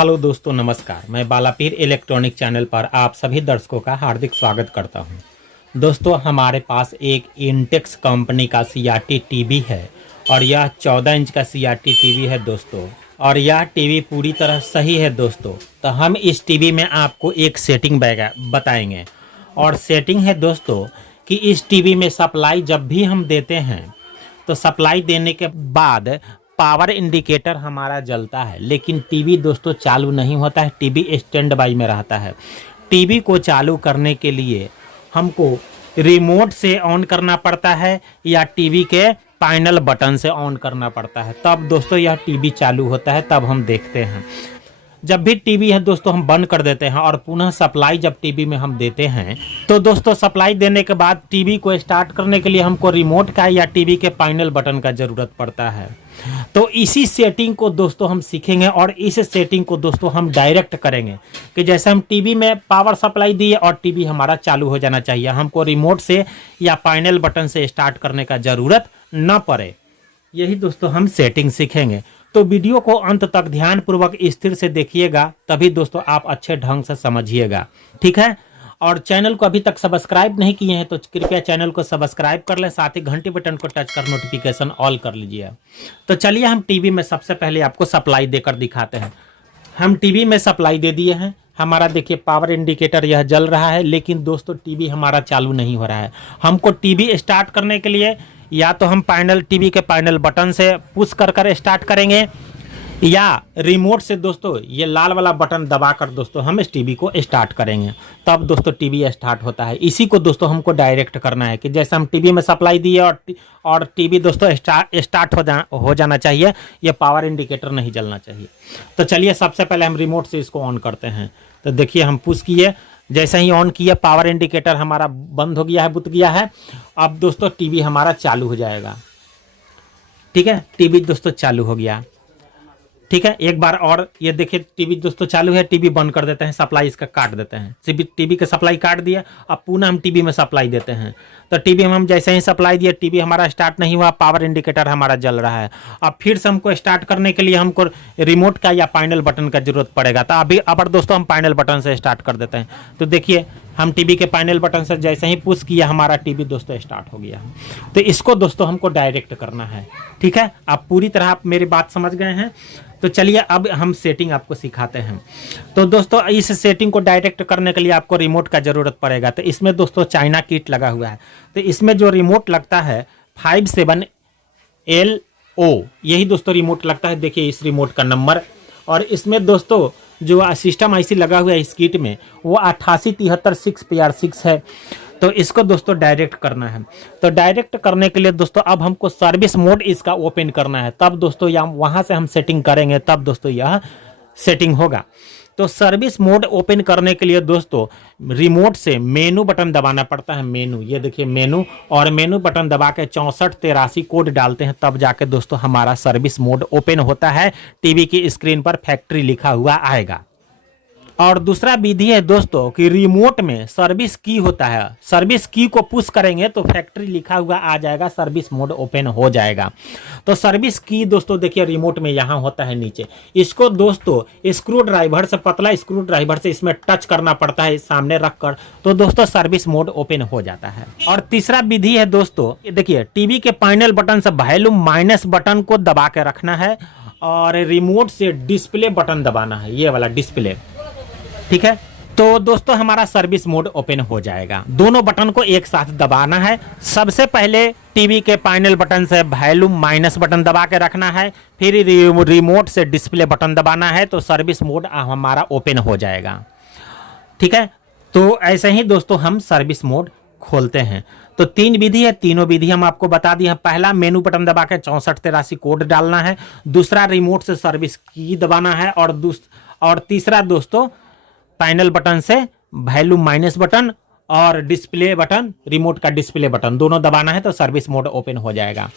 Hello दोस्तों, नमस्कार। मैं बालापीर इलेक्ट्रॉनिक चैनल पर आप सभी दर्शकों का हार्दिक स्वागत करता हूं। दोस्तों, हमारे पास एक इंटेक्स कंपनी का सीआरटी टीवी है और यह 14 इंच का सीआरटी टीवी है दोस्तों। और यह टीवी पूरी तरह सही है दोस्तों। तो हम इस टीवी में आपको एक सेटिंग बताएंगे। और सेटिंग है दोस्तों कि इस टीवी में सप्लाई जब भी हम देते हैं तो सप्लाई देने के बाद पावर इंडिकेटर हमारा जलता है, लेकिन टीवी दोस्तों चालू नहीं होता है। टीवी स्टैंड बाई में रहता है। टीवी को चालू करने के लिए हमको रिमोट से ऑन करना पड़ता है या टीवी के पैनल बटन से ऑन करना पड़ता है, तब दोस्तों यह टीवी चालू होता है, तब हम देखते हैं। जब भी टीवी है दोस्तों हम बंद कर देते हैं और पुनः सप्लाई जब टीवी में हम देते हैं तो दोस्तों सप्लाई देने के बाद टीवी को स्टार्ट करने के लिए हमको रिमोट का या टीवी के पैनल बटन का ज़रूरत पड़ता है। तो इसी सेटिंग को दोस्तों हम सीखेंगे और इस सेटिंग को दोस्तों हम डायरेक्ट करेंगे कि जैसे हम टीवी में पावर सप्लाई दिए और टीवी हमारा चालू हो जाना चाहिए। हमको रिमोट से या पैनल बटन से स्टार्ट करने का ज़रूरत न पड़े। यही दोस्तों हम सेटिंग सीखेंगे। तो वीडियो को अंत तक ध्यानपूर्वक स्थिर से देखिएगा, तभी दोस्तों आप अच्छे ढंग से समझिएगा, ठीक है। और चैनल को अभी तक सब्सक्राइब नहीं किए हैं तो कृपया चैनल को सब्सक्राइब कर लें, साथ ही घंटी बटन को टच कर नोटिफिकेशन ऑल कर लीजिए। तो चलिए हम टीवी में सबसे पहले आपको सप्लाई देकर दिखाते हैं। हम टीवी में सप्लाई दे दिए हैं। हमारा देखिए पावर इंडिकेटर यह जल रहा है, लेकिन दोस्तों टीवी हमारा चालू नहीं हो रहा है। हमको टीवी स्टार्ट करने के लिए या तो हम टीवी के पैनल बटन से पुश कर स्टार्ट करेंगे या रिमोट से दोस्तों ये लाल वाला बटन दबाकर दोस्तों हम इस टीवी को स्टार्ट करेंगे, तब दोस्तों टीवी स्टार्ट होता है। इसी को दोस्तों हमको डायरेक्ट करना है कि जैसे हम टीवी में सप्लाई दिए और टीवी दोस्तों स्टार्ट हो जाना चाहिए। ये पावर इंडिकेटर नहीं जलना चाहिए। तो चलिए सबसे पहले हम रिमोट से इसको ऑन करते हैं। तो देखिए हम पुश किए, जैसे ही ऑन किया पावर इंडिकेटर हमारा बंद हो गया है, बुझ गया है। अब दोस्तों टीवी हमारा चालू हो जाएगा, ठीक है। टीवी दोस्तों चालू हो गया, ठीक है। एक बार और ये देखिए टीवी दोस्तों चालू है। टीवी बंद कर देते हैं, सप्लाई इसका काट देते हैं। टीवी का सप्लाई काट दिया, अब पुनः हम टीवी में सप्लाई देते हैं। तो टीवी में हम जैसे ही सप्लाई दिए टीवी हमारा स्टार्ट नहीं हुआ, पावर इंडिकेटर हमारा जल रहा है। अब फिर से हमको स्टार्ट करने के लिए हमको रिमोट का या पैनल बटन का जरूरत पड़ेगा। तो अभी अब दोस्तों हम पैनल बटन से स्टार्ट कर देते हैं। तो देखिए हम टीवी के पैनल बटन से जैसे ही पुश किया हमारा टीवी दोस्तों स्टार्ट हो गया। तो इसको दोस्तों हमको डायरेक्ट करना है, ठीक है। आप पूरी तरह आप मेरी बात समझ गए हैं। तो चलिए अब हम सेटिंग आपको सिखाते हैं। तो दोस्तों इस सेटिंग को डायरेक्ट करने के लिए आपको रिमोट का ज़रूरत पड़ेगा। तो इसमें दोस्तों चाइना किट लगा हुआ है। तो इसमें जो रिमोट लगता है 57LO, यही दोस्तों रिमोट लगता है। देखिए इस रिमोट का नंबर। और इसमें दोस्तों जो सिस्टम आईसी लगा हुआ है इस किट में वो 8873 है। तो इसको दोस्तों डायरेक्ट करना है। तो डायरेक्ट करने के लिए दोस्तों अब हमको सर्विस मोड इसका ओपन करना है, तब दोस्तों यहाँ वहाँ से हम सेटिंग करेंगे, तब दोस्तों यह सेटिंग होगा। तो सर्विस मोड ओपन करने के लिए दोस्तों रिमोट से मेनू बटन दबाना पड़ता है। मेनू, ये देखिए मेनू, और मेनू बटन दबा के 6483 कोड डालते हैं, तब जाके दोस्तों हमारा सर्विस मोड ओपन होता है। टीवी की स्क्रीन पर फैक्ट्री लिखा हुआ आएगा। और दूसरा विधि है दोस्तों कि रिमोट में सर्विस की होता है। सर्विस की को पुश करेंगे तो फैक्ट्री लिखा हुआ आ जाएगा, सर्विस मोड ओपन हो जाएगा। तो सर्विस की दोस्तों देखिए रिमोट में यहाँ होता है नीचे। इसको दोस्तों स्क्रू ड्राइवर से, पतला स्क्रू ड्राइवर से इसमें टच करना पड़ता है सामने रखकर, तो दोस्तों सर्विस मोड ओपन हो जाता है। और तीसरा विधि है दोस्तों, देखिए टीवी के पैनल बटन से वॉल्यूम माइनस बटन को दबा के रखना है और रिमोट से डिस्प्ले बटन दबाना है, ये वाला डिस्प्ले, ठीक है। तो दोस्तों हमारा सर्विस मोड ओपन हो जाएगा। दोनों बटन को एक साथ दबाना है। सबसे पहले टीवी के पैनल बटन से वॉल्यूम माइनस बटन दबा के रखना है, फिर रिमोट से डिस्प्ले बटन दबाना है, तो सर्विस मोड हमारा ओपन हो जाएगा, ठीक है। तो ऐसे ही दोस्तों हम सर्विस मोड खोलते हैं। तो 3 विधि है, तीनों विधि हम आपको बता दिए हैं। पहला मेनू बटन दबा के 6483 कोड डालना है। दूसरा रिमोट से सर्विस की दबाना है। और तीसरा दोस्तों पैनल बटन से वॉल्यूम माइनस बटन और डिस्प्ले बटन, रिमोट का डिस्प्ले बटन दोनों दबाना है, तो सर्विस मोड ओपन हो जाएगा।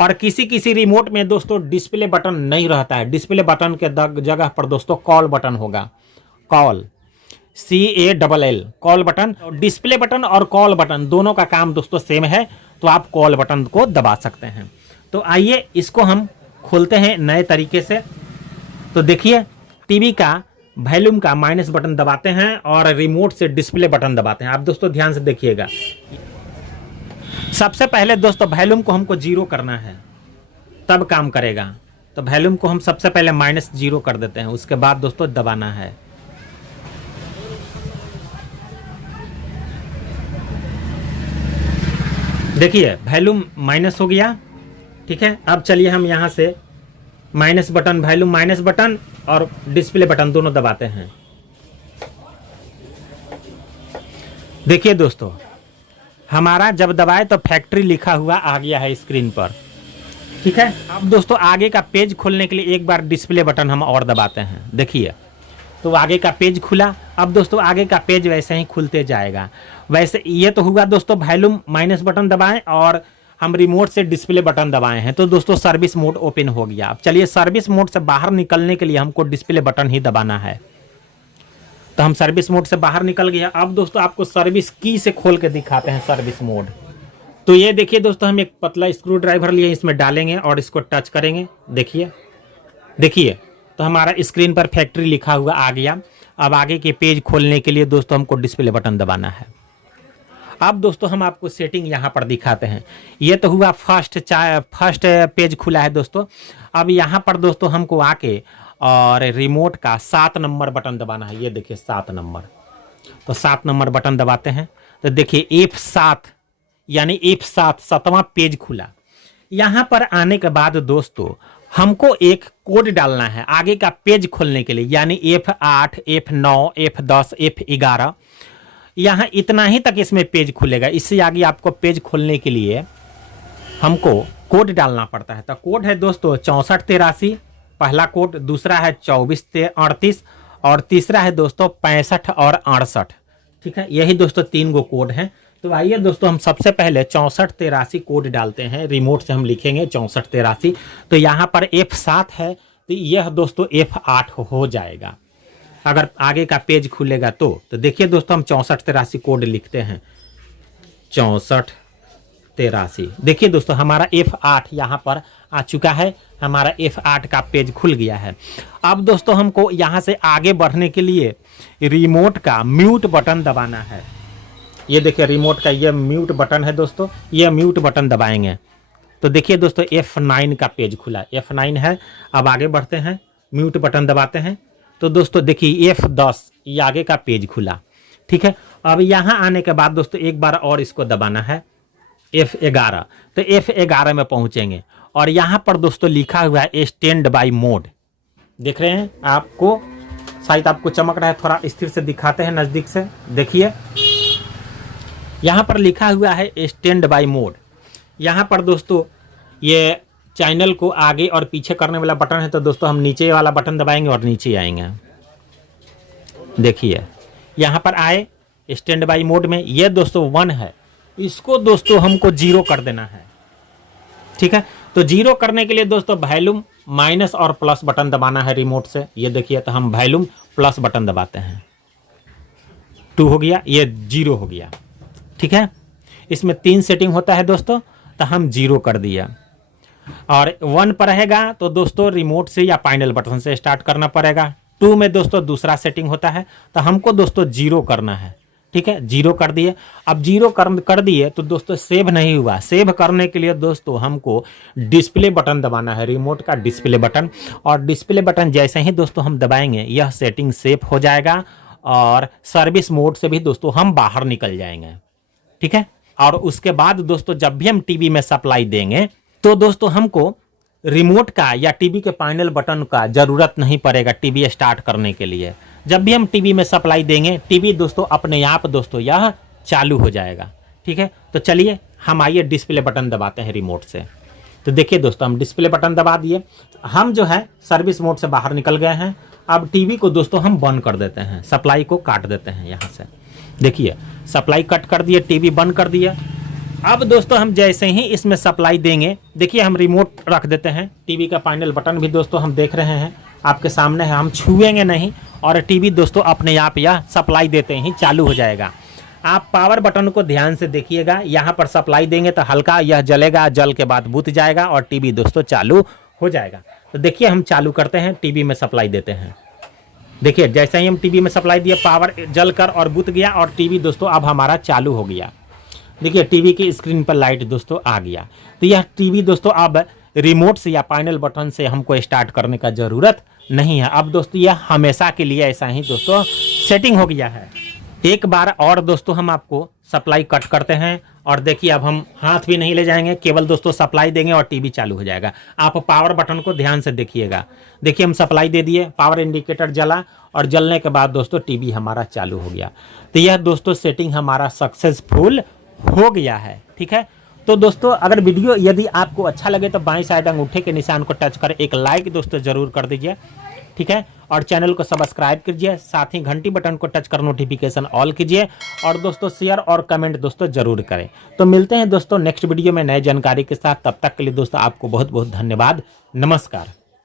और किसी रिमोट में दोस्तों डिस्प्ले बटन नहीं रहता है। डिस्प्ले बटन के जगह पर दोस्तों कॉल बटन होगा, call, CALL, call button. Display button और कॉल बटन दोनों का काम दोस्तों सेम है, तो आप कॉल बटन को दबा सकते हैं। तो आइए इसको हम खोलते हैं नए तरीके से। तो देखिए टीवी का वॉल्यूम का माइनस बटन दबाते हैं और रिमोट से डिस्प्ले बटन दबाते हैं। आप दोस्तों ध्यान से देखिएगा। सबसे पहले दोस्तों वॉल्यूम को हमको 0 करना है, तब काम करेगा। तो वॉल्यूम को हम सबसे पहले -0 कर देते हैं, उसके बाद दोस्तों दबाना है। देखिए वॉल्यूम माइनस हो गया। ठीक है, अब चलिए हम यहाँ से minus button, volume minus button और डिस्प्ले बटन दोनों दबाते हैं। देखिए दोस्तों, हमारा जब दबाए तो फैक्ट्री लिखा हुआ आ गया है स्क्रीन पर। ठीक है, अब दोस्तों आगे का पेज खोलने के लिए एक बार डिस्प्ले बटन हम और दबाते हैं। देखिए तो आगे का पेज खुला। अब दोस्तों आगे का पेज वैसे ही खुलते जाएगा। वैसे ये तो हुआ दोस्तों, वॉल्यूम माइनस बटन दबाएं और हम रिमोट से डिस्प्ले बटन दबाए हैं, तो दोस्तों सर्विस मोड ओपन हो गया। अब चलिए सर्विस मोड से बाहर निकलने के लिए हमको डिस्प्ले बटन ही दबाना है। तो हम सर्विस मोड से बाहर निकल गया। अब दोस्तों आपको सर्विस की से खोल के दिखाते हैं सर्विस मोड। तो ये देखिए दोस्तों, हम एक पतला स्क्रू ड्राइवर लिए, इसमें डालेंगे और इसको टच करेंगे। देखिए तो हमारा स्क्रीन पर फैक्ट्री लिखा हुआ आ गया। अब आगे के पेज खोलने के लिए दोस्तों हमको डिस्प्ले बटन दबाना है। अब दोस्तों हम आपको सेटिंग यहाँ पर दिखाते हैं। ये तो हुआ फर्स्ट पेज खुला है दोस्तों। अब यहाँ पर दोस्तों हमको आके और रिमोट का 7 नंबर बटन दबाना है। ये देखिए 7 नंबर, तो 7 नंबर बटन दबाते हैं। तो देखिए F7 यानी F7 7वां पेज खुला। यहाँ पर आने के बाद दोस्तों हमको एक कोड डालना है आगे का पेज खोलने के लिए, यानी F8, F9, F10, F11। यहाँ इतना ही तक इसमें पेज खुलेगा। इससे आगे आपको पेज खोलने के लिए हमको कोड डालना पड़ता है। तो कोड है दोस्तों 6483 पहला कोड, दूसरा है 2438 और तीसरा है दोस्तों 65 और 68। ठीक है, यही दोस्तों 3 गो कोड हैं। तो आइए दोस्तों हम सबसे पहले 6483 कोड डालते हैं। रिमोट से हम लिखेंगे 6483। तो यहाँ पर F7 है, तो यह दोस्तों F8 हो जाएगा अगर आगे का पेज खुलेगा तो। देखिए दोस्तों हम 6483 कोड लिखते हैं, 6483। देखिए दोस्तों हमारा F8 यहाँ पर आ चुका है। हमारा F8 का पेज खुल गया है। अब दोस्तों हमको यहाँ से आगे बढ़ने के लिए रिमोट का म्यूट बटन दबाना है। ये देखिए रिमोट का ये म्यूट बटन है दोस्तों, ये म्यूट बटन दबाएंगे तो देखिए दोस्तों F9 का पेज खुला, F9 है। अब आगे बढ़ते हैं, म्यूट बटन दबाते हैं तो दोस्तों देखिए F10 ये आगे का पेज खुला। ठीक है, अब यहाँ आने के बाद दोस्तों एक बार और इसको दबाना है, F11। तो F11 में पहुँचेंगे और यहाँ पर दोस्तों लिखा हुआ है स्टैंड बाई मोड। देख रहे हैं आपको, शायद आपको चमक रहा है, थोड़ा स्थिर से दिखाते हैं नज़दीक से। देखिए यहाँ पर लिखा हुआ है स्टैंड बाई मोड। यहाँ पर दोस्तों ये चैनल को आगे और पीछे करने वाला बटन है, तो दोस्तों हम नीचे वाला बटन दबाएंगे और नीचे आएंगे। देखिए यहाँ पर आए स्टैंड बाई मोड में, ये दोस्तों 1 है, इसको दोस्तों हमको 0 कर देना है। ठीक है, तो 0 करने के लिए दोस्तों वॉल्यूम माइनस और प्लस बटन दबाना है रिमोट से। ये देखिए तो हम वॉल्यूम प्लस बटन दबाते हैं, 2 हो गया, ये 0 हो गया। ठीक है, इसमें 3 सेटिंग होता है दोस्तों, तो हम 0 कर दिया। और 1 पर रहेगा तो दोस्तों रिमोट से या पैनल बटन से स्टार्ट करना पड़ेगा। 2 में दोस्तों दूसरा सेटिंग होता है, तो हमको दोस्तों 0 करना है। ठीक है, 0 कर दिए। अब 0 कर दिए तो दोस्तों सेव नहीं हुआ। सेव करने के लिए दोस्तों हमको डिस्प्ले बटन दबाना है, रिमोट का डिस्प्ले बटन। और डिस्प्ले बटन जैसे ही दोस्तों हम दबाएंगे यह सेटिंग सेव हो जाएगा और सर्विस मोड से भी दोस्तों हम बाहर निकल जाएंगे। ठीक है, और उसके बाद दोस्तों जब भी हम टीवी में सप्लाई देंगे तो दोस्तों हमको रिमोट का या टीवी के पैनल बटन का ज़रूरत नहीं पड़ेगा टीवी स्टार्ट करने के लिए। जब भी हम टीवी में सप्लाई देंगे टीवी दोस्तों अपने आप दोस्तों यह चालू हो जाएगा। ठीक है, तो चलिए हम आइए डिस्प्ले बटन दबाते हैं रिमोट से। तो देखिए दोस्तों हम डिस्प्ले बटन दबा दिए, हम जो है सर्विस मोड से बाहर निकल गए हैं। अब टीवी को दोस्तों हम बंद कर देते हैं, सप्लाई को काट देते हैं यहाँ से। देखिए सप्लाई कट कर दिए, टीवी बंद कर दिया। अब दोस्तों हम जैसे ही इसमें सप्लाई देंगे, देखिए हम रिमोट रख देते हैं, टीवी का पैनल बटन भी दोस्तों हम देख रहे हैं आपके सामने है, हम छुएंगे नहीं और टीवी दोस्तों अपने आप यह सप्लाई देते ही चालू हो जाएगा। आप पावर बटन को ध्यान से देखिएगा, यहाँ पर सप्लाई देंगे तो हल्का यह जलेगा, जल के बाद बुझ जाएगा और टीवी दोस्तों चालू हो जाएगा। तो देखिए हम चालू करते हैं, टीवी में सप्लाई देते हैं। देखिए जैसे ही हम टीवी में सप्लाई दिया, पावर जलकर और बुझ गया और टीवी दोस्तों अब हमारा चालू हो गया। देखिए टीवी की स्क्रीन पर लाइट दोस्तों आ गया। तो यह टीवी दोस्तों अब रिमोट से या पैनल बटन से हमको स्टार्ट करने का ज़रूरत नहीं है। अब दोस्तों यह हमेशा के लिए ऐसा ही दोस्तों सेटिंग हो गया है। एक बार और दोस्तों हम आपको सप्लाई कट करते हैं और देखिए अब हम हाथ भी नहीं ले जाएंगे, केवल दोस्तों सप्लाई देंगे और टीवी चालू हो जाएगा। आप पावर बटन को ध्यान से देखिएगा। देखिए हम सप्लाई दे दिए, पावर इंडिकेटर जला और जलने के बाद दोस्तों टीवी हमारा चालू हो गया। तो यह दोस्तों सेटिंग हमारा सक्सेसफुल हो गया है। ठीक है, तो दोस्तों अगर वीडियो यदि आपको अच्छा लगे तो बाएं साइड अंगूठे के निशान को टच कर एक लाइक दोस्तों जरूर कर दीजिए। ठीक है, और चैनल को सब्सक्राइब कीजिए, साथ ही घंटी बटन को टच कर नोटिफिकेशन ऑल कीजिए और दोस्तों शेयर और कमेंट दोस्तों जरूर करें। तो मिलते हैं दोस्तों नेक्स्ट वीडियो में नए जानकारी के साथ। तब तक के लिए दोस्तों आपको बहुत बहुत धन्यवाद। नमस्कार।